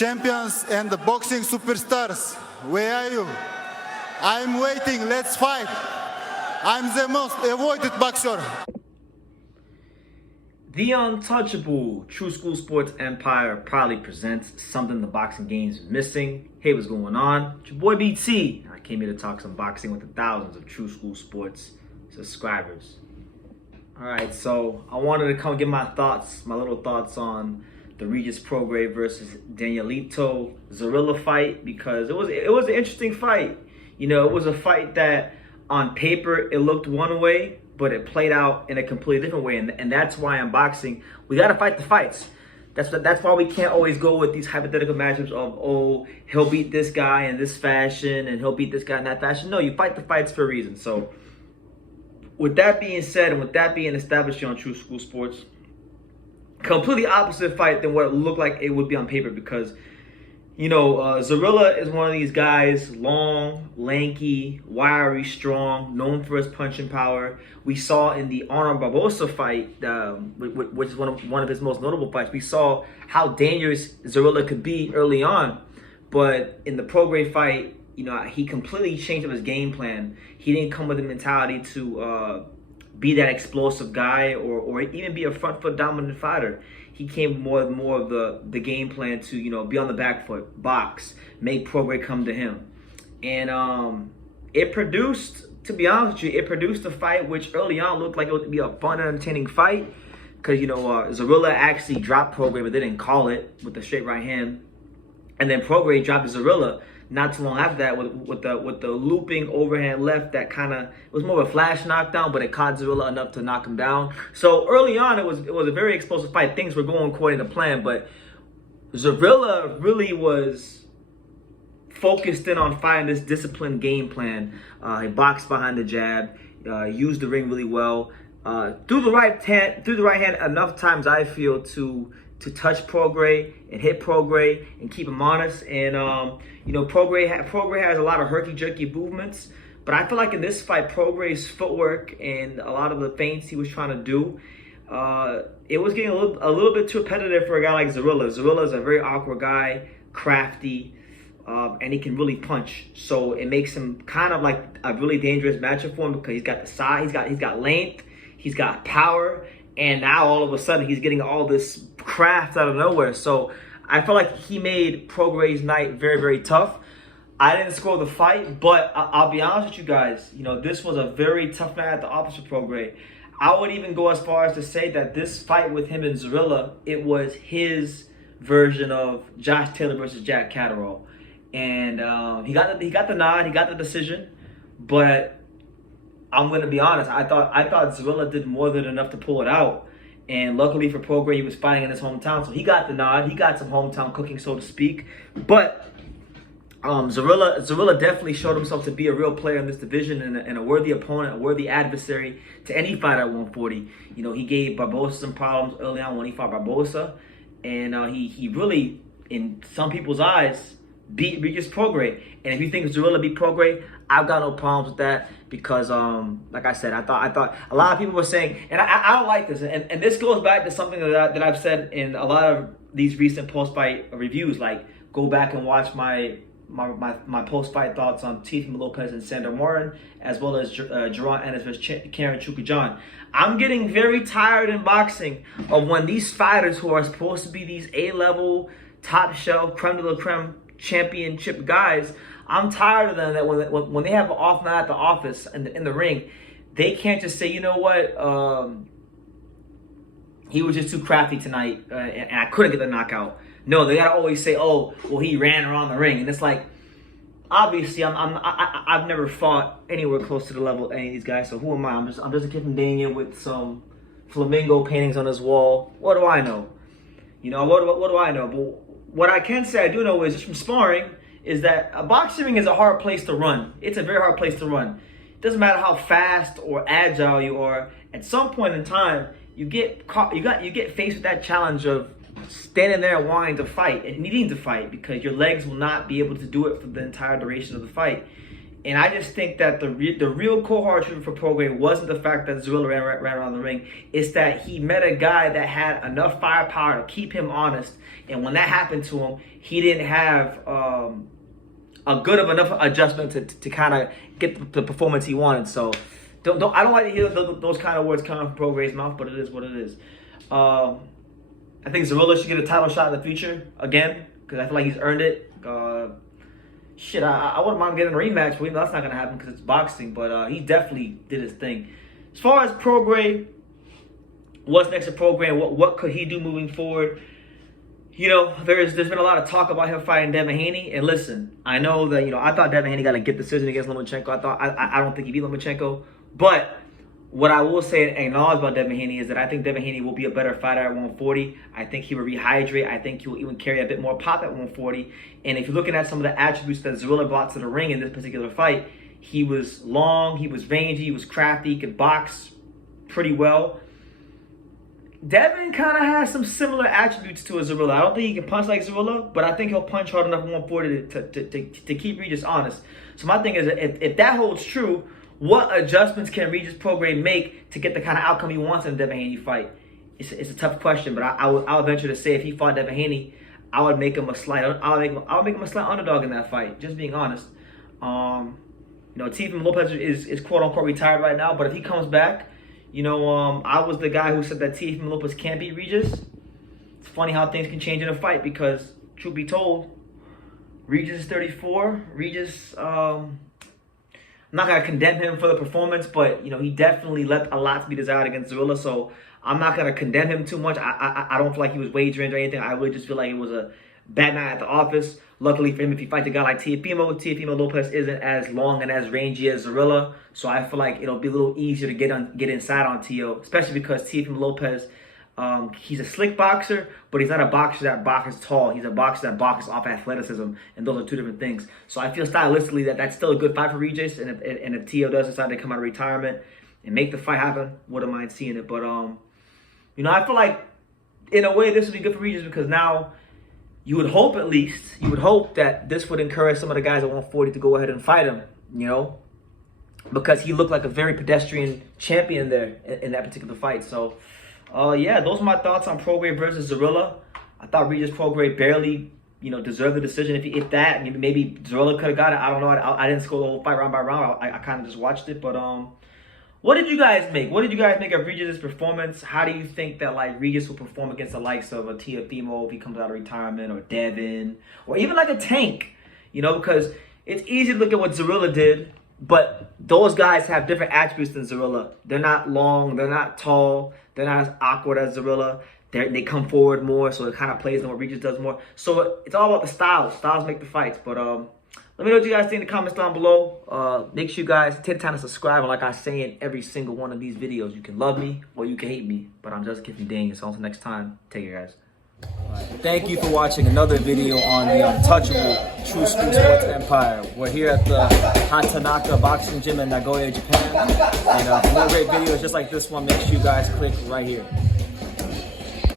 champions and the boxing superstars, where are you? I'm waiting, let's fight. I'm the most avoided boxer. The untouchable True School Sports Empire proudly presents something the boxing game's missing. Hey, what's going on? It's your boy BT. I came here to talk some boxing with the thousands of True School Sports subscribers. Alright, so I wanted to come give my little thoughts on the Regis Prograis versus Danielito Zorrilla fight, because it was an interesting fight. You know, it was a fight that on paper it looked one way, but it played out in a completely different way, and that's why in boxing we gotta fight the fights. That's why we can't always go with these hypothetical matchups of, oh, he'll beat this guy in this fashion and he'll beat this guy in that fashion. No, you fight the fights for a reason. So with that being said, and with that being established on True School Sports, completely opposite fight than what it looked like it would be on paper, because you know, Zorilla is one of these guys, long, lanky, wiry, strong, known for his punching power. We saw in the Honor Barbosa fight, which is one of his most notable fights, we saw how dangerous Zorilla could be early on. But in the Prograis fight, you know, he completely changed up his game plan. He didn't come with the mentality to be that explosive guy or even be a front foot dominant fighter. He came more of the game plan to, you know, be on the back foot, box, make Prograis come to him. And it produced, to be honest with you, it produced a fight which early on looked like it would be a fun, entertaining fight. Because, you know, Zorilla actually dropped Prograis, but they didn't call it with the straight right hand. And then Prograis dropped Zorilla not too long after that with the looping overhand left that kind of was more of a flash knockdown, but it caught Zorilla enough to knock him down. So early on, it was a very explosive fight. Things were going according to plan, but Zorilla really was focused in on fighting this disciplined game plan. He boxed behind the jab, used the ring really well, threw the right hand enough times, I feel, to touch Prograis and hit Prograis and keep him honest. And you know, Prograis has a lot of herky-jerky movements, but I feel like in this fight, Prograis' footwork and a lot of the feints he was trying to do, it was getting a little bit too repetitive for a guy like Zorilla. Zorilla is a very awkward guy, crafty, and he can really punch. So it makes him kind of like a really dangerous matchup for him, because he's got the size, he's got length, he's got power, and now all of a sudden he's getting all this craft out of nowhere. So I feel like he made Prograis' night very, very tough. I didn't score the fight, but I'll be honest with you guys. You know, this was a very tough night at the office for Prograis. I would even go as far as to say that this fight with him and Zorilla, it was his version of Josh Taylor versus Jack Catterall. And he got the nod, he got the decision, but I'm gonna be honest. I thought Zorilla did more than enough to pull it out, and luckily for Prograis, he was fighting in his hometown, so he got the nod. He got some hometown cooking, so to speak. But Zorilla definitely showed himself to be a real player in this division and a worthy opponent, a worthy adversary to any fighter at 140. You know, he gave Barbosa some problems early on when he fought Barbosa, and he really, in some people's eyes, beat Regis Prograis. And if you think Zorilla beat Prograis, I've got no problems with that, because like I said, I thought a lot of people were saying, and I don't like this, and this goes back to something that I've said in a lot of these recent post-fight reviews. Like, go back and watch my post-fight thoughts on Teofimo Lopez and Sandor Martin, as well as Jerron Ennis versus Karen Chukajan. I'm getting very tired in boxing of when these fighters who are supposed to be these A-level, top-shelf, creme de la creme championship guys, I'm tired of them that when they have an off night at the office in the ring, they can't just say, you know what, he was just too crafty tonight and I couldn't get the knockout. No, they gotta always say, oh, well, he ran around the ring. And it's like, obviously, I've never fought anywhere close to the level of any of these guys, so who am I? I'm just a kid from Dania with some flamingo paintings on his wall. What do I know? You know, what do I know? But what I can say I do know is, just from sparring, is that a boxing ring is a hard place to run. It's a very hard place to run. It doesn't matter how fast or agile you are. At some point in time, you get faced with that challenge of standing there wanting to fight and needing to fight, because your legs will not be able to do it for the entire duration of the fight. And I just think that the real cold hard truth for Prograis wasn't the fact that Zorilla ran around the ring. It's that he met a guy that had enough firepower to keep him honest. And when that happened to him, he didn't have a good of enough adjustment to kind of get the performance he wanted. So I don't like to hear those kind of words coming from Prograis' mouth, but it is what it is. I think Zorilla should get a title shot in the future again, because I feel like he's earned it. Shit, I wouldn't mind getting a rematch, but that's not going to happen because it's boxing. But he definitely did his thing. As far as Prograis, what's next to Prograis, what could he do moving forward? You know, there's been a lot of talk about him fighting Devin Haney. And listen, I know that, you know, I thought Devin Haney got a good decision against Lomachenko. I don't think he beat Lomachenko. But what I will say and acknowledge about Devin Haney is that I think Devin Haney will be a better fighter at 140. I think he will rehydrate. I think he will even carry a bit more pop at 140. And if you're looking at some of the attributes that Zorilla brought to the ring in this particular fight, he was long, he was rangy, he was crafty, he could box pretty well. Devin kind of has some similar attributes to a Zorilla. I don't think he can punch like Zorilla, but I think he'll punch hard enough at 140 to keep Regis honest. So my thing is, if that holds true, what adjustments can Regis Prograis make to get the kind of outcome he wants in a Devin Haney fight? It's a tough question, but I'll venture to say if he fought Devin Haney, I would make him a slight underdog in that fight. Just being honest. You know, Teofimo Lopez is quote unquote retired right now, but if he comes back, you know, I was the guy who said that Teofimo Lopez can't beat Regis. It's funny how things can change in a fight because, truth be told, Regis is 34. Regis, I'm not going to condemn him for the performance, but, you know, he definitely left a lot to be desired against Zorilla, so I'm not going to condemn him too much. I don't feel like he was wagering or anything. I really just feel like it was a bad night at the office. Luckily for him, if he fights a guy like Teofimo Lopez isn't as long and as rangy as Zorilla, so I feel like it'll be a little easier to get inside on Teo, especially because Teofimo Lopez, he's a slick boxer, but he's not a boxer that boxes tall. He's a boxer that boxes off athleticism, and those are two different things. So I feel stylistically that's still a good fight for Regis, and if Teo does decide to come out of retirement and make the fight happen, wouldn't mind seeing it. But you know, I feel like in a way this would be good for Regis because now you would hope that this would encourage some of the guys at 140 to go ahead and fight him, you know, because he looked like a very pedestrian champion there in that particular fight. So, yeah, those are my thoughts on Prograis versus Zorilla. I thought Regis Prograis barely, you know, deserved the decision. If that, maybe Zorilla could have got it. I don't know. I didn't score the whole fight round by round. I kind of just watched it. But what did you guys make? What did you guys make of Regis' performance? How do you think that like Regis will perform against the likes of a Teofimo if he comes out of retirement, or Devin, or even like a Tank? You know, because it's easy to look at what Zorilla did, but those guys have different attributes than Zorilla. They're not long, they're not tall, they're not as awkward as Zorilla. They come forward more, so it kind of plays on what Regis does more. So it's all about the styles. Styles make the fights. But let me know what you guys think in the comments down below. Make sure you guys take the time to subscribe. And like I say in every single one of these videos, you can love me or you can hate me. But I'm just kidding, dang. So until next time, take care, guys. Thank you for watching another video on the untouchable True School Sports Empire. We're here at the Hatanaka Boxing Gym in Nagoya, Japan. And for more great videos just like this one, make sure you guys click right here.